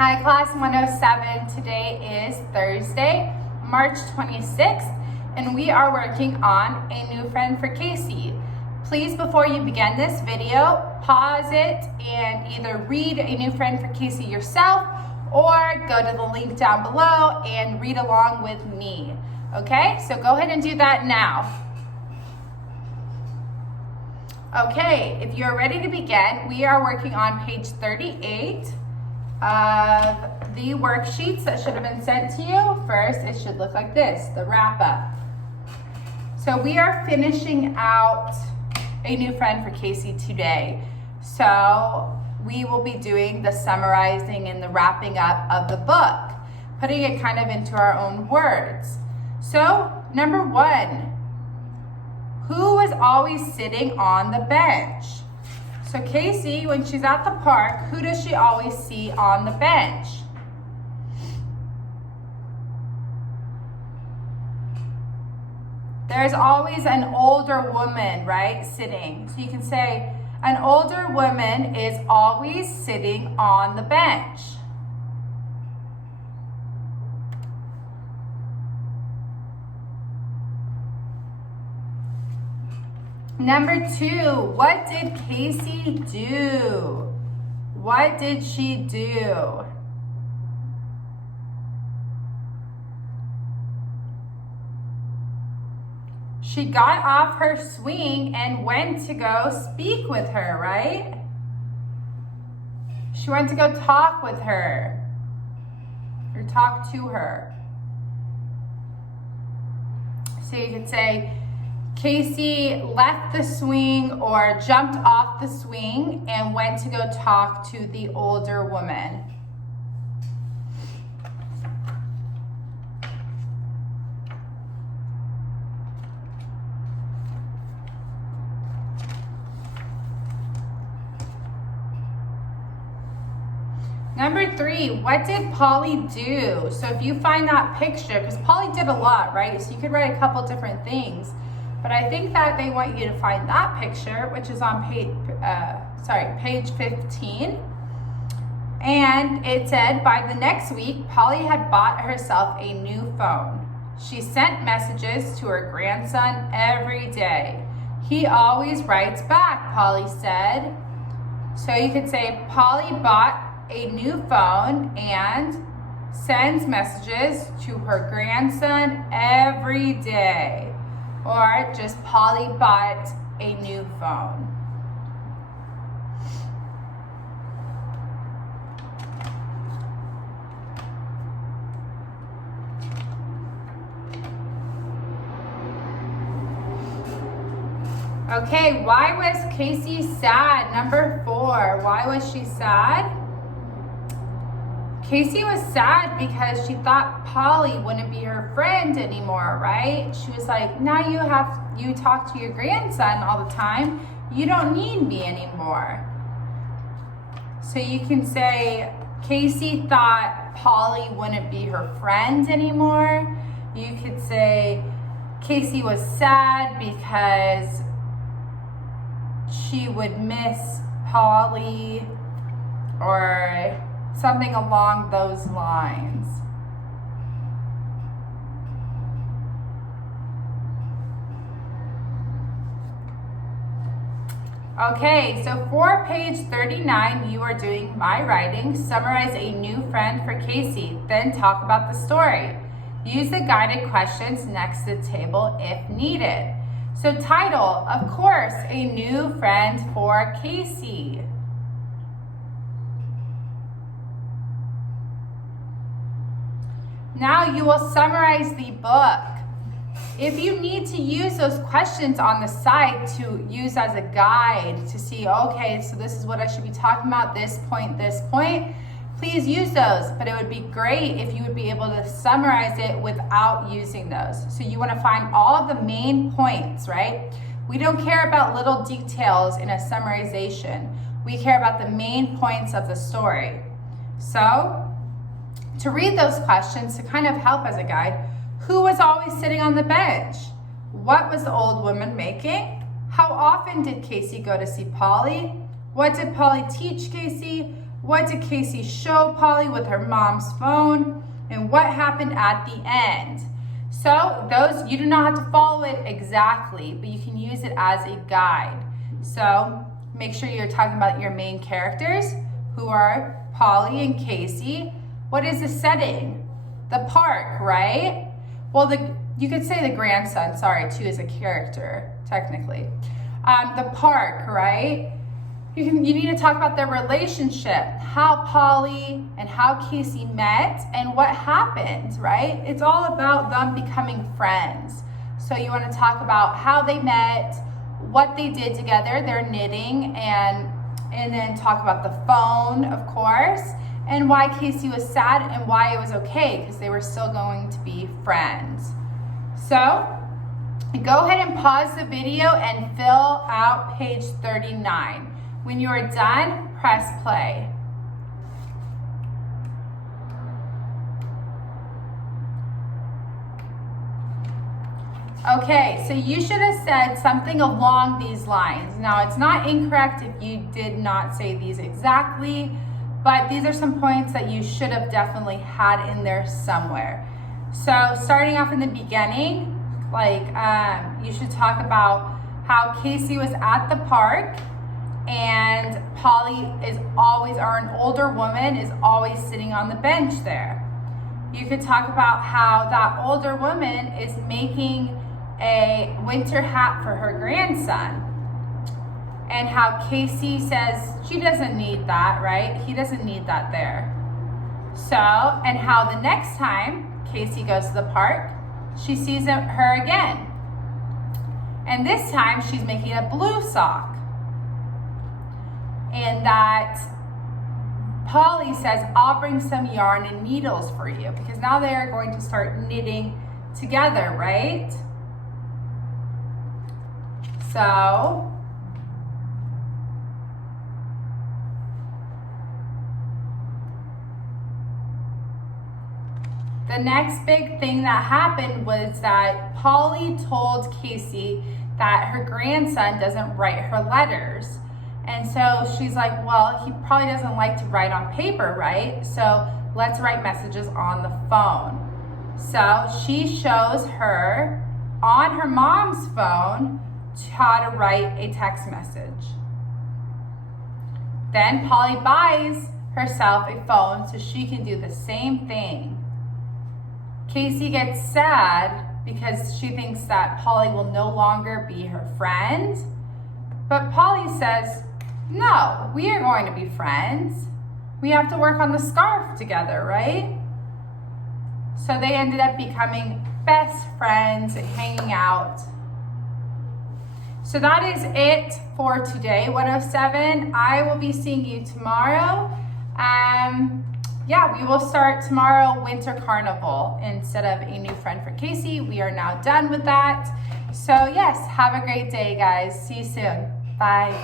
Hi class 107, today is Thursday, March 26th, and we are working on a new friend for Casey. Please, before you begin this video, pause it and either read a new friend for Casey yourself or go to the link down below and read along with me. Okay, so go ahead and do that now. Okay, if you're ready to begin, we are working on page 38 of the worksheets that should have been sent to you. First, it should look like this, the wrap up. So we are finishing out a new friend for Casey today. So we will be doing the summarizing and the wrapping up of the book, putting it kind of into our own words. So number one, who was always sitting on the bench? So Casey, when she's at the park, who does she always see on the bench? There's always an older woman, right, sitting. So you can say, an older woman is always sitting on the bench. Number two, what did Casey do? What did she do? She got off her swing and went to go speak with her, right? She went to go talk with her or talk to her. So you could say, Casey left the swing or jumped off the swing and went to go talk to the older woman. Number three, what did Polly do? So if you find that picture, because Polly did a lot, right? So you could write a couple different things. But I think that they want you to find that picture, which is on page 15. And it said, by the next week, Polly had bought herself a new phone. She sent messages to her grandson every day. He always writes back, Polly said. So you could say, Polly bought a new phone and sends messages to her grandson every day. Or just Polly bought a new phone. Okay, why was Casey sad? Number four, why was she sad? Casey was sad because she thought Polly wouldn't be her friend anymore, right? She was like, now you talk to your grandson all the time. You don't need me anymore. So you can say, Casey thought Polly wouldn't be her friend anymore. You could say, Casey was sad because she would miss Polly, or something along those lines. Okay, so for page 39, you are doing my writing. Summarize a new friend for Casey, then talk about the story. Use the guided questions next to the table if needed. So title, of course, a new friend for Casey. Now you will summarize the book. If you need to use those questions on the side to use as a guide to see, okay, so this is what I should be talking about, this point, please use those. But it would be great if you would be able to summarize it without using those. So you want to find all of the main points, right? We don't care about little details in a summarization. We care about the main points of the story. So to read those questions, to kind of help as a guide, who was always sitting on the bench? What was the old woman making? How often did Casey go to see Polly? What did Polly teach Casey? What did Casey show Polly with her mom's phone? And what happened at the end? So those, you do not have to follow it exactly, but you can use it as a guide. So make sure you're talking about your main characters, who are Polly and Casey. What is the setting? The park, right? Well, you could say the grandson, sorry, too, is a character, technically. The park, right? You need to talk about their relationship, how Polly and how Casey met and what happened, right? It's all about them becoming friends. So you want to talk about how they met, what they did together, their knitting, and then talk about the phone, of course, and why Casey was sad and why it was okay, because they were still going to be friends. So go ahead and pause the video and fill out page 39. When you are done, press play. Okay, so you should have said something along these lines. Now, it's not incorrect if you did not say these exactly, but these are some points that you should have definitely had in there somewhere. So starting off in the beginning, you should talk about how Casey was at the park and Polly is always, or an older woman is always sitting on the bench there. You could talk about how that older woman is making a winter hat for her grandson, and how Casey says she doesn't need that, right? He doesn't need that there. So, and how the next time Casey goes to the park, she sees her again. And this time she's making a blue sock. And that Polly says, I'll bring some yarn and needles for you, because now they are going to start knitting together, right? So, the next big thing that happened was that Polly told Casey that her grandson doesn't write her letters. And so she's like, well, he probably doesn't like to write on paper, right? So let's write messages on the phone. So she shows her on her mom's phone how to write a text message. Then Polly buys herself a phone so she can do the same thing. Casey gets sad because she thinks that Polly will no longer be her friend. But Polly says, no, we are going to be friends. We have to work on the scarf together, right? So they ended up becoming best friends and hanging out. So that is it for today, 107. I will be seeing you tomorrow. We will start tomorrow Winter Carnival instead of a new friend for Casey. We are now done with that. So yes, have a great day, guys. See you soon. Bye.